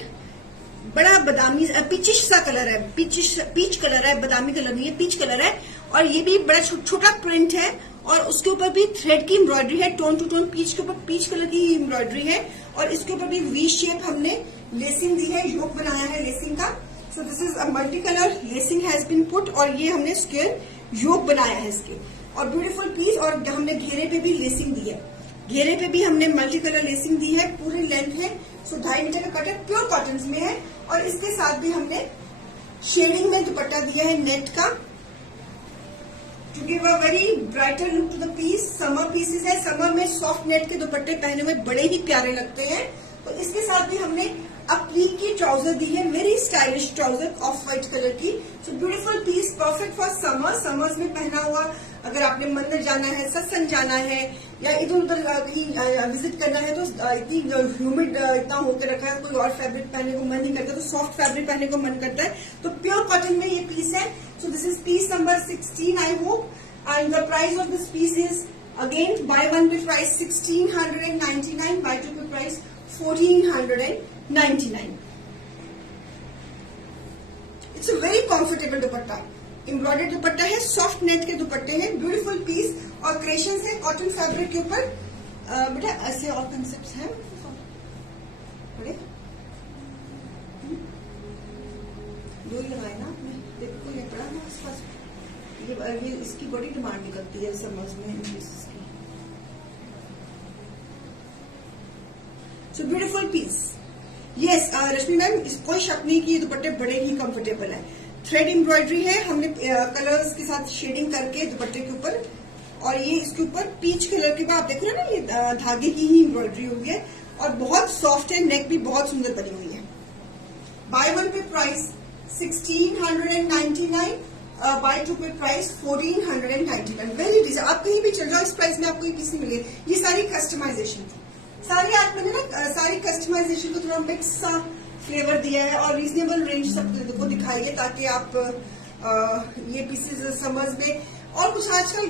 बड़ा बदामी पीचिश सा कलर है, पीच कलर है, बदामी कलर नहीं है, पीच कलर है, और ये भी बड़ा छोटा प्रिंट है, और उसके ऊपर भी थ्रेड की एम्ब्रॉयडरी है, टोन टू टोन पीच के ऊपर पीच कलर की एम्ब्रॉयडरी है, और इसके ऊपर भी वी शेप हमने लेसिंग दी है, योक बनाया है लेसिंग का। So this is a multi colour lacing has been put, और ये हमने स्क्वायर योक बनाया है इसके, और ब्यूटीफुल पीस। और हमने घेरे पे भी लेसिंग दी है, घेरे पे भी हमने मल्टी कलर लेसिंग दी है, पूरी लेंथ है। सो 2.5 मीटर का कट है, प्योर कॉटन में है, और इसके साथ भी हमने शेडिंग में दुपट्टा दिया है नेट का, to give a very brighter look to the piece. Summer pieces है, समर में सॉफ्ट नेट के दुपट्टे पहने हुए बड़े ही प्यारे लगते हैं। तो इसके साथ भी हमने अप्लीक की ट्राउजर दी है, very stylish trouser off white colour की। So beautiful piece, perfect for summer, summers में पहना हुआ अगर आपने मंदिर जाना है, सत्संग जाना है या इधर उधर कहीं विजिट करना है तो इतनी ह्यूमिड इतना होकर रखा है, कोई और फैब्रिक पहनने को मन नहीं करता, तो सॉफ्ट फैब्रिक पहनने को मन करता है, तो प्योर कॉटन में ये पीस है. So this is piece number 16 I hope. And the price of this piece is again buy one pay price 1699, buy two pay price 1499. It's a very comfortable dupatta, embroidered dupatta है, soft net के दुपट्टे हैं, beautiful piece और creations है cotton fabric के ऊपर. बेटा ऐसे और कंसेप्ट हैं बड़े, दो ही लगाए ना आपने, देखो ये पड़ा ना आसपास, ये इसकी बड़ी डिमांड निकलती है समर्स में इन पीसेस की. So beautiful piece. Yes Rashmi ma'am, कोई शक नहीं कि ये दुपट्टे बड़े ही कंफर्टेबल हैं. थ्रेड एम्ब्रॉयडरी है, हमने कलर्स के साथ शेडिंग करके दुपट्टे के ऊपर, और ये इसके ऊपर पीच कलर के बाद आप देख रहे हो ना, ये धागे की ही एम्ब्रॉयडरी हुई है और बहुत सॉफ्ट है, नेक भी बहुत सुंदर बनी हुई है. Bye one pay price 1699, buy two pay price 1499. Very design, आप कहीं भी चल रहे हो इस प्राइस में आपको ये पीस नहीं मिलेगी. ये सारी कस्टमाइजेशन थी, सारी आप मैंने ना सारी कस्टमाइजेशन को थोड़ा मिक्स सा फ्लेवर दिया है और रीजनेबल रेंज सबको दिखाई है, ताकि आप ये पीसेस समर्स में, और कुछ आजकल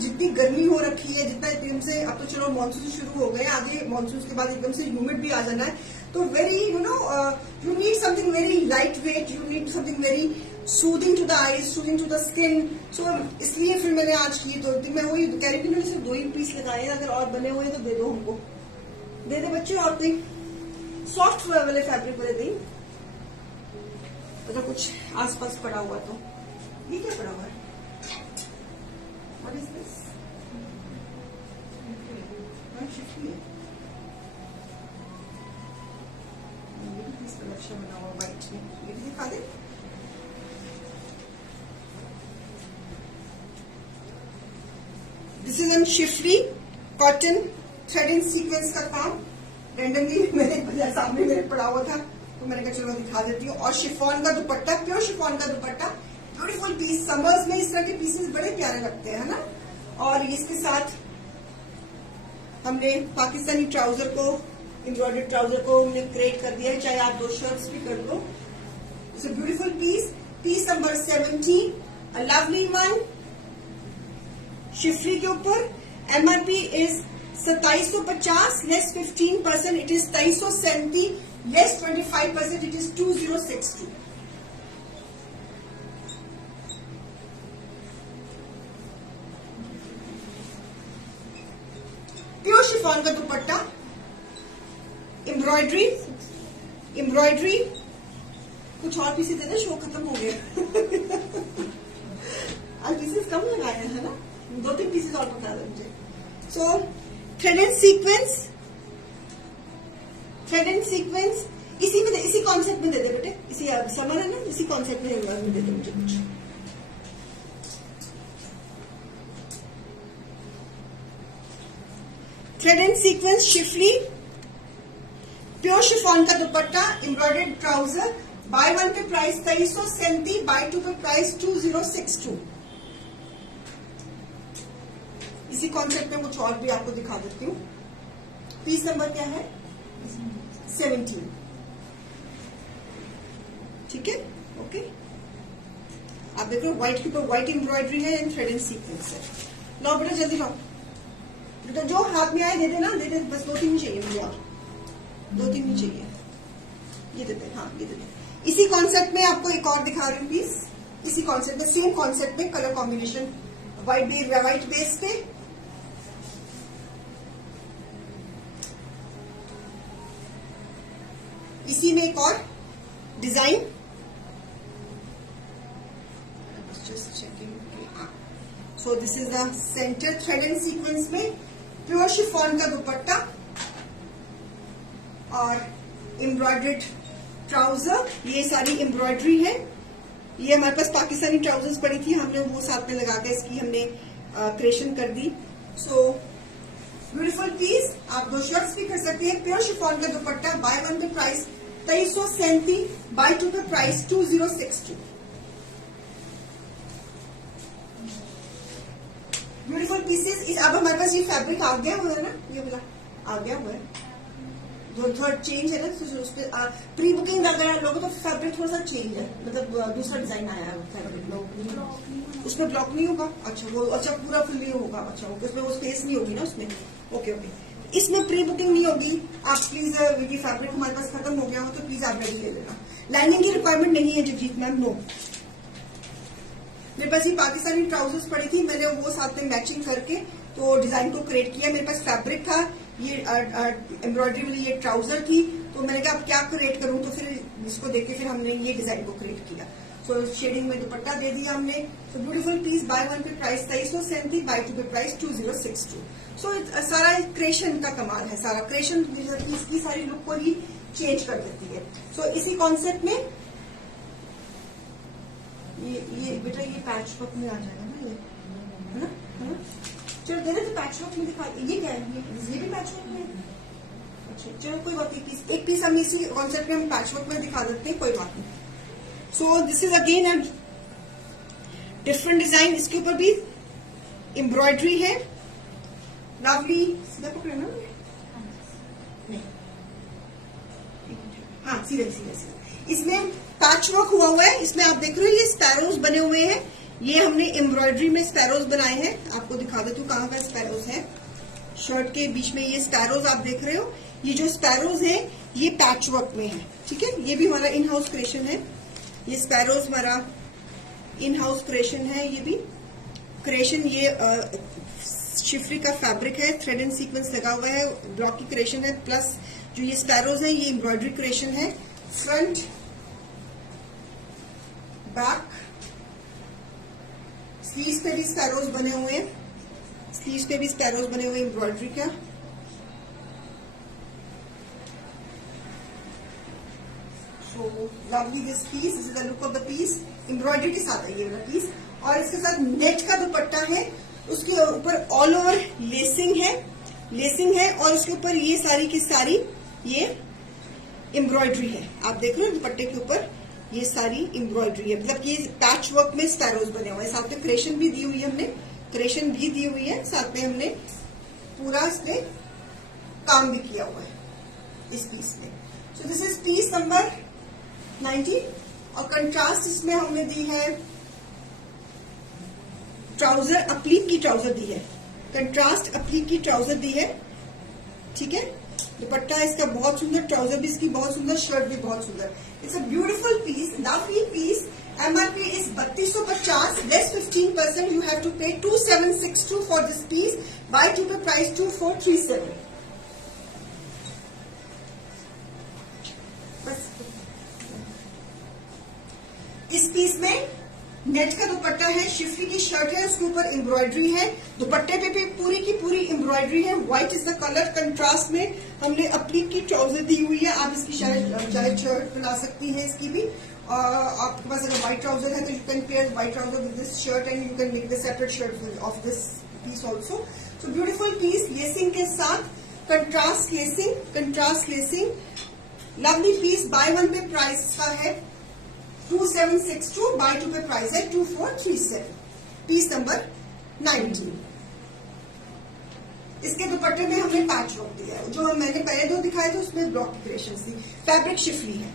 जितनी गर्मी हो रखी है, जितना एकदम से, अब तो चलो मानसून शुरू हो गए, आगे मानसून के बाद एकदम से ह्यूमिड भी आ जाना है, तो very you need something very light weight, you need something very soothing to the eyes, soothing to the skin. So इसलिए फिर मैंने आज की तो मैं वही कह रही थी, मैंने सिर्फ 2 ही पीस लगाए हैं, अगर और बने हुए हैं तो दे दो हमको, दे दे बच्चे, और दें सॉफ्ट वाले फैब्रिक वाले दें, अगर कुछ आसपास पड़ा हुआ तो. ये क्या पड़ा हुआ है? What is this? ये भी किस कलेक्शन बना हुआ व्हाइट में, ये भी दिखा दे. This is in schiffli cotton thread and sequins का काम. रेंडमली मेरे सामने मेरे पड़ा हुआ था तो मैंने कहा चलो दिखा देती हूँ. और शिफॉन का दुपट्टा, प्योर शिफॉन का दुपट्टा, ब्यूटीफुल पीस. समर्स में इस तरह के पीसेस बड़े प्यारे लगते हैं ना. और इसके साथ हमने पाकिस्तानी ट्राउजर को, एम्ब्रॉयडर्ड ट्राउजर को हमने क्रिएट कर दिया है, चाहे आप 2 शर्ट्स भी कर दो. It's a beautiful piece. Piece number 17, a lovely one, schiffli के ऊपर. MRP is 2750, less 15%, it is 2370, less 25%, it is 2062. Pure chiffon का दुपट्टा, एम्ब्रॉयडरी, कुछ और पीसेस दे दे, शो खत्म हो गया. आज पीसेस कम लगाए हैं, है ना, 2-3 पीसेस और बता दो मुझे. सो थ्रेड एंड सीक्वेंस इसी में, इसी कॉन्सेप्ट में दे दे बेटे, इसी समर है ना, इसी कॉन्सेप्ट में दे दे मुझे कुछ. Thread and sequins schiffli, pure chiffon का dupatta, embroidered trouser. Buy one pay price 2370, buy two pay price 2062. इसी कॉन्सेप्ट में कुछ और भी आपको दिखा देती हूँ. पीस नंबर क्या है? 17. ठीक है, ओके. आप देख रहे हो व्हाइट के ऊपर व्हाइट एम्ब्रॉयडरी है एंड थ्रेड एंड सीक्वेंस है. लाओ बेटा जल्दी लाओ, तो जो हाथ में आए दे देना, दे दे, बस 2-3 ही चाहिए मुझे, और 2-3 ही चाहिए. ये देते, हाँ ये देते. इसी कॉन्सेप्ट में आपको एक और दिखा रही हूँ पीस, इसी कॉन्सेप्ट में, सेम कॉन्सेप्ट में, कलर कॉम्बिनेशन व्हाइट बेस पे. इसी में एक और design, just checking. So this is the centre thread and sequence में प्योर शिफॉन का दुपट्टा और एम्ब्रॉयडर्ड ट्राउजर. ये सारी एम्ब्रॉयडरी है. ये हमारे पास पाकिस्तानी ट्राउजर्स पड़ी थी, हमने वो साथ में लगा के इसकी हमने क्रिएशन कर दी. सो ब्यूटीफुल पीस. आप 2 शर्ट्स भी कर सकते हैं. प्योर शिफॉन का दुपट्टा, bye one pay price 2370, buy two pay price 2062. Beautiful pieces. अब हमारे पास ये फैब्रिक आ गया हुआ है ना, ये वाला आ गया हुआ है, थोड़ा चेंज है ना, तो उस पर प्री बुकिंग अगर आप लोगों तो फैब्रिक थोड़ा सा चेंज है, मतलब दूसरा डिजाइन आया है फैब्रिक। उसमें ब्लॉक नहीं होगा? अच्छा वो, अच्छा पूरा फुल नहीं होगा, अच्छा ओके, उसमें वो स्पेस नहीं होगी ना उसमें, ओके ओके। इसमें प्री बुकिंग नहीं होगी। आप प्लीज, ये फैब्रिक हमारे पास खत्म हो गया हो तो प्लीज आप रेडी ले लेना। लाइनिंग की रिक्वायरमेंट नहीं है जगजीत मैम, नो। मेरे पास ये पाकिस्तानी ट्राउजर्स पड़ी थी, मैंने वो साथ में मैचिंग करके तो डिजाइन को क्रिएट किया। मेरे पास फैब्रिक था, ये एम्ब्रॉयडरी वाली ये ट्राउजर थी, तो मैंने कहा अब क्या क्रिएट करूं, तो फिर इसको देख के फिर हमने ये डिजाइन को क्रिएट किया। सो शेडिंग में दुपट्टा दे दिया हमने। So beautiful piece, buy one pay price 2370 थी, buy two pay price 2062। So सारा क्रिएशन का कमाल है, सारा क्रिएशन इसकी सारी लुक को ही चेंज कर देती है। सो इसी कॉन्सेप्ट में ये बेटा ये पैच वर्क में आ जाएगा ना, ये है ना, है ना? चलो दे रहे थे पैच वर्क में दिखा, ये क्या है, ये भी पैच वर्क में। अच्छा चलो कोई बात नहीं, एक पीस हम इसी कॉन्सेप्ट में हम पैच वर्क में दिखा देते हैं, कोई बात नहीं। सो this is again a different design, इसके ऊपर भी एम्ब्रॉयडरी है, लवली। सीधा पकड़े ना, नहीं हाँ सीधे सीधे सीधे। इसमें पैच वर्क हुआ है, इसमें आप देख रहे हो ये स्पैरोज बने हुए हैं, ये हमने एम्ब्रॉयडरी में स्पैरोज बनाए हैं। आपको दिखा देती हूँ कहाँ का स्पैरोज है। शर्ट के बीच में ये स्पैरोज आप देख रहे हो, ये जो स्पैरोज है ये पैच वर्क में है, ठीक है। ये भी हमारा इन हाउस क्रिएशन है, ये स्पैरोज हमारा इन हाउस क्रिएशन है। ये भी क्रिएशन, ये शिफरी का फैब्रिक है, थ्रेड एंड सीक्वेंस लगा हुआ है, ब्लॉक की क्रिएशन है, प्लस जो ये स्पैरोज है ये एम्ब्रॉयडरी क्रिएशन है। फ्रंट बैक स्लीव्स पे भी स्पैरोज बने हुए हैं, स्लीव्स पे भी स्पैरोज बने हुए एम्ब्रॉयडरी का। So lovely this piece, this is the look of the piece, embroidery के साथ है ये वाला पीस, और इसके साथ नेट का दुपट्टा है, उसके ऊपर ऑल ओवर लेसिंग है, और उसके ऊपर ये सारी की सारी ये एम्ब्रॉयडरी है। आप देख रहे हो दुपट्टे के ऊपर ये सारी एम्ब्रॉयडरी है, मतलब ये पैच वर्क में स्पैरोज बने हुए हैं। साथ में क्रिएशन भी दी हुई है हमने, क्रिएशन भी दी हुई है, साथ में हमने पूरा इसमें काम भी किया हुआ है इस पीस में। सो दिस इज पीस नंबर 90, और कंट्रास्ट इसमें हमने दी है ट्राउजर, अपलीक की ट्राउजर दी है, कंट्रास्ट अपलीक की ट्राउजर दी है, ठीक है। दुपट्टा इसका बहुत सुंदर, ट्राउजर भी इसकी बहुत सुंदर, शर्ट भी बहुत सुंदर। It's a beautiful piece, lovely piece. MRP is 3250, less 15%, you have to pay 2762 for this piece, buy two pay price 2437। बस इस पीस में नेट का दुपट्टा है, शिफरी की शर्ट है, उसके ऊपर एम्ब्रॉयडरी है, दुपट्टे पे भी पूरी की पूरी एम्ब्रॉयडरी है। White is the colour, contrast में हमने अपलीक की ट्राउजर दी हुई है। आप इसकी शायद शर्ट बना सकती हैं इसकी भी, और आपके पास अगर व्हाइट ट्राउजर है तो you can pair white trouser with this shirt and you can make the separate shirt of this piece also. So beautiful piece, lacing के साथ contrast lacing, lovely piece. Buy one pay price का है 2762, buy two pay price है 2437। Piece number 90। इसके दुपट्टे में हमने patch work दिया है, जो मैंने पहले दो दिखाए थे उसमें ब्लॉक की क्रिएशन थी। फैब्रिक शिफरी है,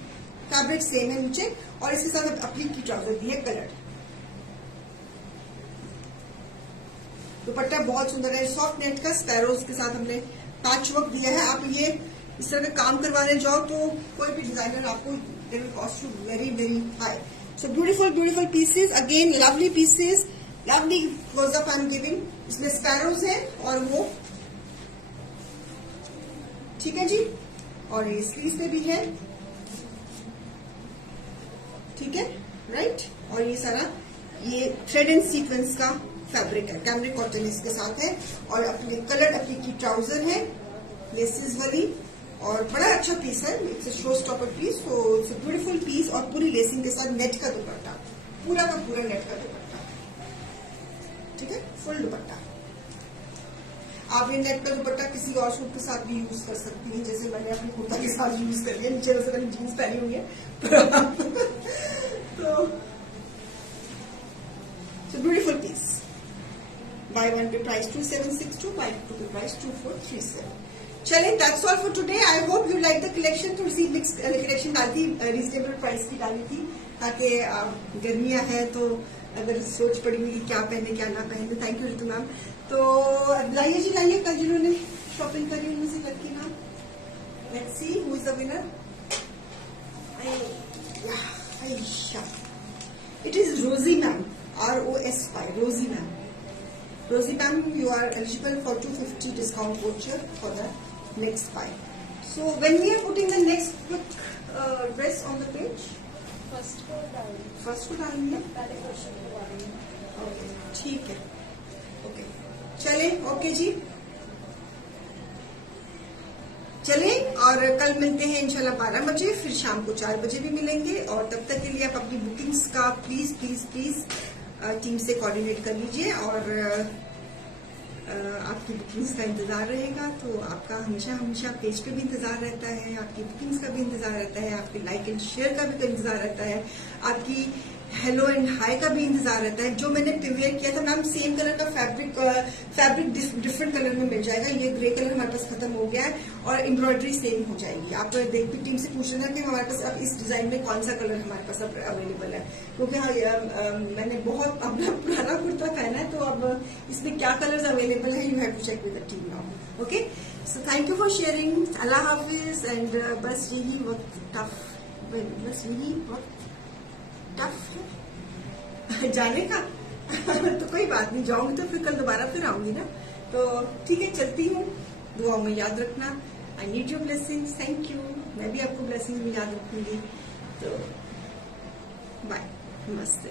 फैब्रिक सेम है नीचे, और इसके साथ अपलीक की ट्राउजर दी है कलर। दुपट्टा बहुत सुंदर है, सॉफ्ट नेट का, स्पैरोज के साथ हमने पैच वर्क दिया है। आप ये इस तरह का काम करवाने जाओ तो कोई भी डिजाइनर आपको they will cost you very very high. So beautiful pieces, again lovely pieces, lovely close up I'm giving. इसमें स्पैरोज है और वो ठीक है जी, और ये स्लीव पे भी है, ठीक है राइट। और ये सारा ये थ्रेड एंड सीक्वेंस का फैब्रिक है, कैमरिक कॉटन इसके साथ है, और अपने कलर अपनी की ट्राउजर है लेसेस वाली, और बड़ा अच्छा पीस है। It's a show stopper piece, so it's a beautiful piece, और पूरी लेसिंग के साथ नेट का दुपट्टा, पूरा का पूरा नेट का दुपट्टा, ठीक है, फुल दुपट्टा। आप ये नेट का दुपट्टा किसी और सूट के साथ भी यूज कर सकती हैं, जैसे मैंने अपनी कुर्ता के साथ यूज कर लिया, नीचे वैसे मैंने जीन्स पहनी हुई है तो beautiful piece, buy one pay price 2762, buy two pay price 2437। चलें, that's all for today. I hope you like the collection. थोड़ी सी मिक्स कलेक्शन डाली थी, रीजनेबल प्राइस की डाली थी, ताकि गर्मियां है तो अगर सोच पड़ी हुई क्या पहने क्या ना पहने। Thank you Ritu ma'am. तो लाइए जी, लाइए, कल जिन्होंने शॉपिंग करी उनमें से लड़की नाम। Let's see who is the winner. It is रोजी मैम, ROSY, रोजी ma'am. Rosie ma'am, you are eligible for 250 discount voucher for the next buy. So when we are putting the next quick dress on the page, first को डालेंगे। पहले question को डालेंगे। Okay, ठीक है, okay, चलें, okay जी, चलें, और कल मिलते हैं इंशाल्लाह 12 बजे, फिर शाम को 4 बजे भी मिलेंगे। और तब तक के लिए आप अपनी बुकिंग्स का प्लीज प्लीज प्लीज टीम से कोऑर्डिनेट कर लीजिए, और आपकी बुकिंग्स का इंतजार रहेगा। तो आपका हमेशा हमेशा पेज पे भी इंतजार रहता है, आपकी बुकिंग्स का भी इंतजार रहता है, आपकी लाइक एंड शेयर का भी इंतजार रहता है, आपकी हेलो एंड हाई का भी इंतजार रहता है। जो मैंने प्रीवियर किया था मैम, सेम कलर का फैब्रिक डिफरेंट कलर में मिल जाएगा। ये ग्रे कलर हमारे पास खत्म हो गया है, और एम्ब्रॉयडरी सेम हो जाएगी। आप देख भी टीम से पूछ लेना कि हमारे पास अब इस डिजाइन में कौन सा कलर हमारे पास अब अवेलेबल है, क्योंकि मैंने बहुत अपना पुराना कुर्ता पहना है, तो अब इसमें क्या कलर्स अवेलेबल है, you have to check with the team now. Okay, so thank you for sharing. अल्लाह हाफिज। एंड बस यही वक्त टफ, बस यही वक्त टफ है जाने का। तो कोई बात नहीं, जाऊंगी तो फिर कल दोबारा फिर आऊंगी ना। तो ठीक है, चलती हूँ। दुआओं में याद रखना। I need your blessings. Thank you. मैं भी आपको ब्लेसिंग्स में याद रखूंगी। तो बाय, नमस्ते।